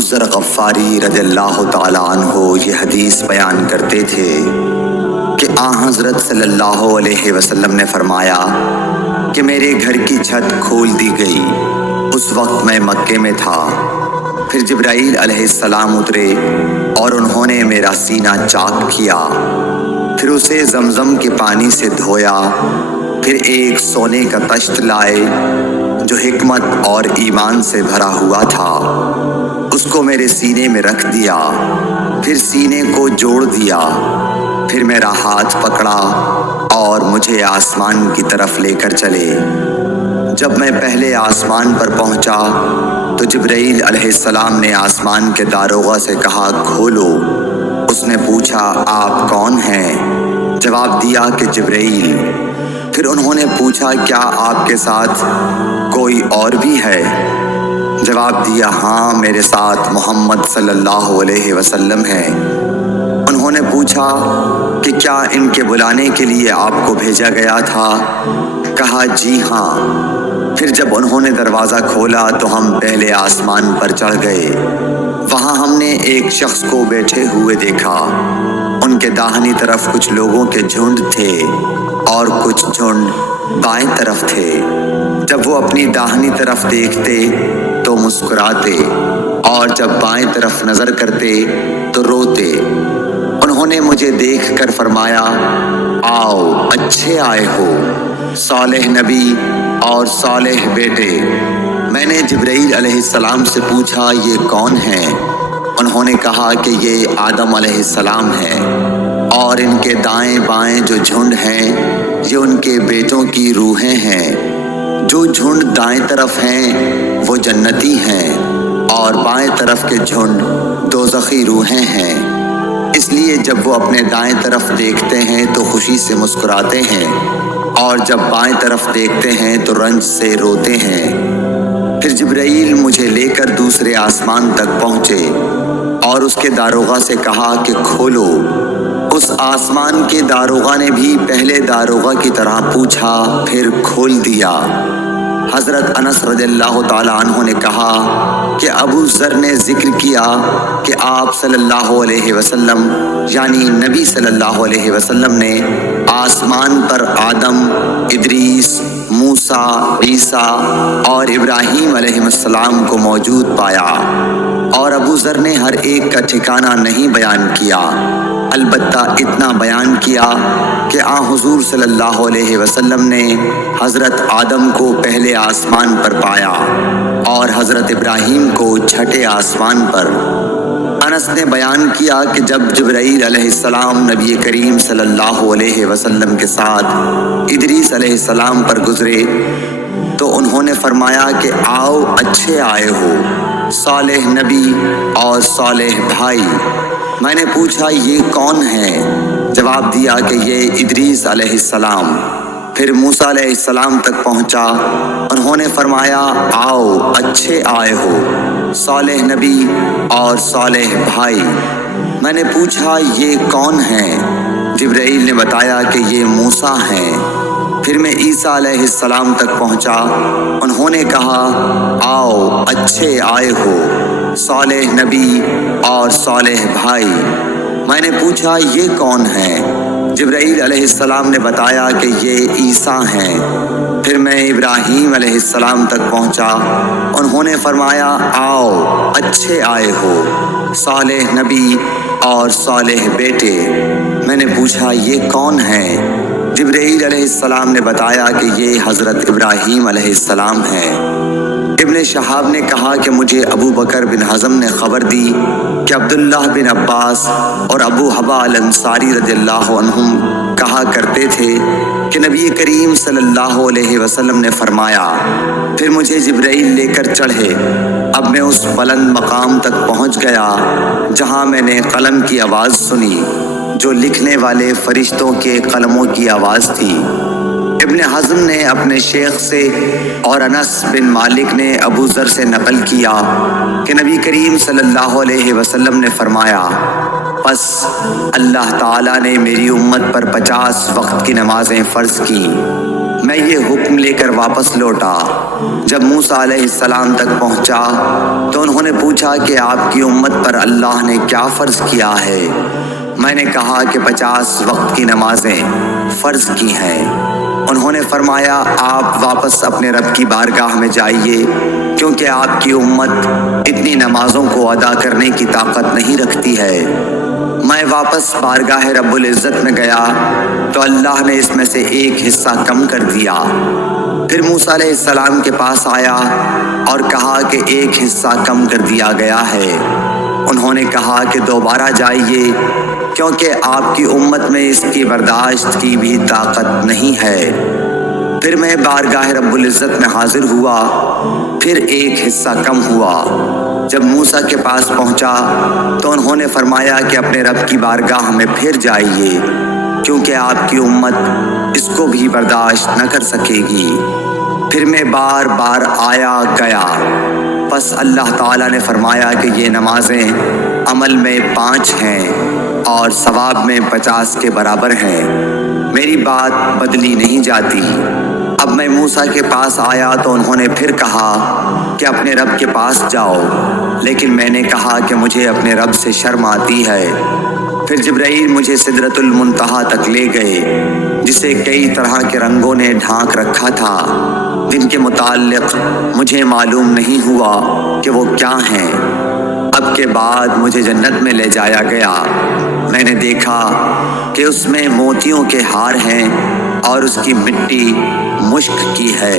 ابو ذر غفاری رضی اللہ تعالیٰ عنہ یہ حدیث بیان کرتے تھے کہ حضرت صلی اللہ علیہ وسلم نے فرمایا کہ میرے گھر کی چھت کھول دی گئی۔ اس وقت میں مکے میں تھا۔ پھر جبرائیل علیہ السلام اترے اور انہوں نے میرا سینہ چاک کیا، پھر اسے زمزم کے پانی سے دھویا، پھر ایک سونے کا طشت لائے جو حکمت اور ایمان سے بھرا ہوا تھا، اس کو میرے سینے میں رکھ دیا، پھر سینے کو جوڑ دیا، پھر میرا ہاتھ پکڑا اور مجھے آسمان کی طرف لے کر چلے۔ جب میں پہلے آسمان پر پہنچا تو جبرائیل علیہ السلام نے آسمان کے داروغہ سے کہا کھولو۔ اس نے پوچھا آپ کون ہیں؟ جواب دیا کہ جبرائیل۔ پھر انہوں نے پوچھا کیا آپ کے ساتھ کوئی اور بھی ہے؟ جواب دیا ہاں، میرے ساتھ محمد صلی اللہ علیہ وسلم ہے۔ انہوں نے پوچھا کہ کیا ان کے بلانے کے لیے آپ کو بھیجا گیا تھا؟ کہا جی ہاں۔ پھر جب انہوں نے دروازہ کھولا تو ہم پہلے آسمان پر چڑھ گئے۔ وہاں ہم نے ایک شخص کو بیٹھے ہوئے دیکھا۔ ان کے داہنی طرف کچھ لوگوں کے جھنڈ تھے اور کچھ جھنڈ بائیں طرف تھے۔ جب وہ اپنی داہنی طرف دیکھتے تو مسکراتے اور جب بائیں طرف نظر کرتے تو روتے۔ انہوں نے مجھے دیکھ کر فرمایا آؤ اچھے آئے ہو، صالح نبی اور صالح بیٹے۔ میں نے جبرائیل علیہ السلام سے پوچھا یہ کون ہیں؟ انہوں نے کہا کہ یہ آدم علیہ السلام ہیں، اور ان کے دائیں بائیں جو جھنڈ ہیں یہ ان کے بیٹوں کی روحیں ہیں۔ جو جھنڈ دائیں طرف ہیں وہ جنتی ہیں اور بائیں طرف کے جھنڈ دوزخی روحیں ہیں۔ اس لیے جب وہ اپنے دائیں طرف دیکھتے ہیں تو خوشی سے مسکراتے ہیں، اور جب بائیں طرف دیکھتے ہیں تو رنج سے روتے ہیں۔ پھر جبرائیل مجھے لے کر دوسرے آسمان تک پہنچے اور اس کے داروغہ سے کہا کہ کھولو۔ اس آسمان کے داروغہ نے بھی پہلے داروغہ کی طرح پوچھا، پھر کھول دیا۔ حضرت انس رضی اللہ تعالیٰ عنہ نے کہا کہ ابو ذر نے ذکر کیا کہ آپ صلی اللہ علیہ وسلم یعنی نبی صلی اللہ علیہ وسلم نے آسمان پر آدم، ادریس، موسیٰ، عیسیٰ اور ابراہیم علیہ السلام کو موجود پایا، اور ابو ذر نے ہر ایک کا ٹھکانہ نہیں بیان کیا، البتہ اتنا بیان کیا کہ حضور صلی اللہ علیہ وسلم نے حضرت آدم کو پہلے آسمان پر پایا اور حضرت ابراہیم کو چھٹے آسمان پر۔ انس نے بیان کیا کہ جب جبرائیل علیہ السلام نبی کریم صلی اللہ علیہ وسلم کے ساتھ ادریس علیہ السلام پر گزرے تو انہوں نے فرمایا کہ آؤ اچھے آئے ہو، صالح نبی اور صالح بھائی۔ میں نے پوچھا یہ کون ہیں؟ جواب دیا کہ یہ ادریس علیہ السلام۔ پھر موسیٰ علیہ السلام تک پہنچا۔ انہوں نے فرمایا آؤ اچھے آئے ہو، صالح نبی اور صالح بھائی۔ میں نے پوچھا یہ کون ہیں؟ جبرائیل نے بتایا کہ یہ موسیٰ ہیں۔ پھر میں عیسیٰ علیہ السلام تک پہنچا۔ انہوں نے کہا آؤ اچھے آئے ہو، صالح نبی اور صالح بھائی۔ میں نے پوچھا یہ کون ہیں؟ جبرائیل علیہ السلام نے بتایا کہ یہ عیسیٰ ہیں۔ پھر میں ابراہیم علیہ السلام تک پہنچا۔ انہوں نے فرمایا آؤ اچھے آئے ہو، صالح نبی اور صالح بیٹے۔ میں نے پوچھا یہ کون ہیں؟ جبرائیل علیہ السلام نے بتایا کہ یہ حضرت ابراہیم علیہ السلام ہیں۔ ابن شہاب نے کہا کہ مجھے ابو بکر بن حزم نے خبر دی کہ عبداللہ بن عباس اور ابو حبا الانصاری رضی اللہ عنہم کہا کرتے تھے کہ نبی کریم صلی اللہ علیہ وسلم نے فرمایا، پھر مجھے جبرائیل لے کر چڑھے۔ اب میں اس بلند مقام تک پہنچ گیا جہاں میں نے قلم کی آواز سنی جو لکھنے والے فرشتوں کے قلموں کی آواز تھی۔ ابن حزم نے اپنے شیخ سے اور انس بن مالک نے ابو ذر سے نقل کیا کہ نبی کریم صلی اللہ علیہ وسلم نے فرمایا، پس اللہ تعالیٰ نے میری امت پر 50 وقت کی نمازیں فرض کی۔ میں یہ حکم لے کر واپس لوٹا۔ جب موسیٰ علیہ السلام تک پہنچا تو انہوں نے پوچھا کہ آپ کی امت پر اللہ نے کیا فرض کیا ہے؟ میں نے کہا کہ 50 وقت کی نمازیں فرض کی ہیں۔ انہوں نے فرمایا آپ واپس اپنے رب کی بارگاہ میں جائیے، کیونکہ آپ کی امت اتنی نمازوں کو ادا کرنے کی طاقت نہیں رکھتی ہے۔ میں واپس بارگاہ رب العزت میں گیا تو اللہ نے اس میں سے ایک حصہ کم کر دیا۔ پھر موسیٰ علیہ السلام کے پاس آیا اور کہا کہ ایک حصہ کم کر دیا گیا ہے۔ انہوں نے کہا کہ دوبارہ جائیے، کیونکہ آپ کی امت میں اس کی برداشت کی بھی طاقت نہیں ہے۔ پھر میں بارگاہ رب العزت میں حاضر ہوا، پھر ایک حصہ کم ہوا۔ جب موسیٰ کے پاس پہنچا تو انہوں نے فرمایا کہ اپنے رب کی بارگاہ میں پھر جائیے، کیونکہ آپ کی امت اس کو بھی برداشت نہ کر سکے گی۔ پھر میں بار بار آیا گیا، بس اللہ تعالیٰ نے فرمایا کہ یہ نمازیں عمل میں 5 ہیں اور ثواب میں 50 کے برابر ہیں، میری بات بدلی نہیں جاتی۔ اب میں موسیٰ کے پاس آیا تو انہوں نے پھر کہا کہ اپنے رب کے پاس جاؤ، لیکن میں نے کہا کہ مجھے اپنے رب سے شرم آتی ہے۔ پھر جبرائیل مجھے سدرۃ المنتہا تک لے گئے، جسے کئی طرح کے رنگوں نے ڈھانک رکھا تھا، جن کے متعلق مجھے معلوم نہیں ہوا کہ وہ کیا ہیں۔ اب کے بعد مجھے جنت میں لے جایا گیا۔ میں نے دیکھا کہ اس میں موتیوں کے ہار ہیں اور اس کی مٹی مشک کی ہے۔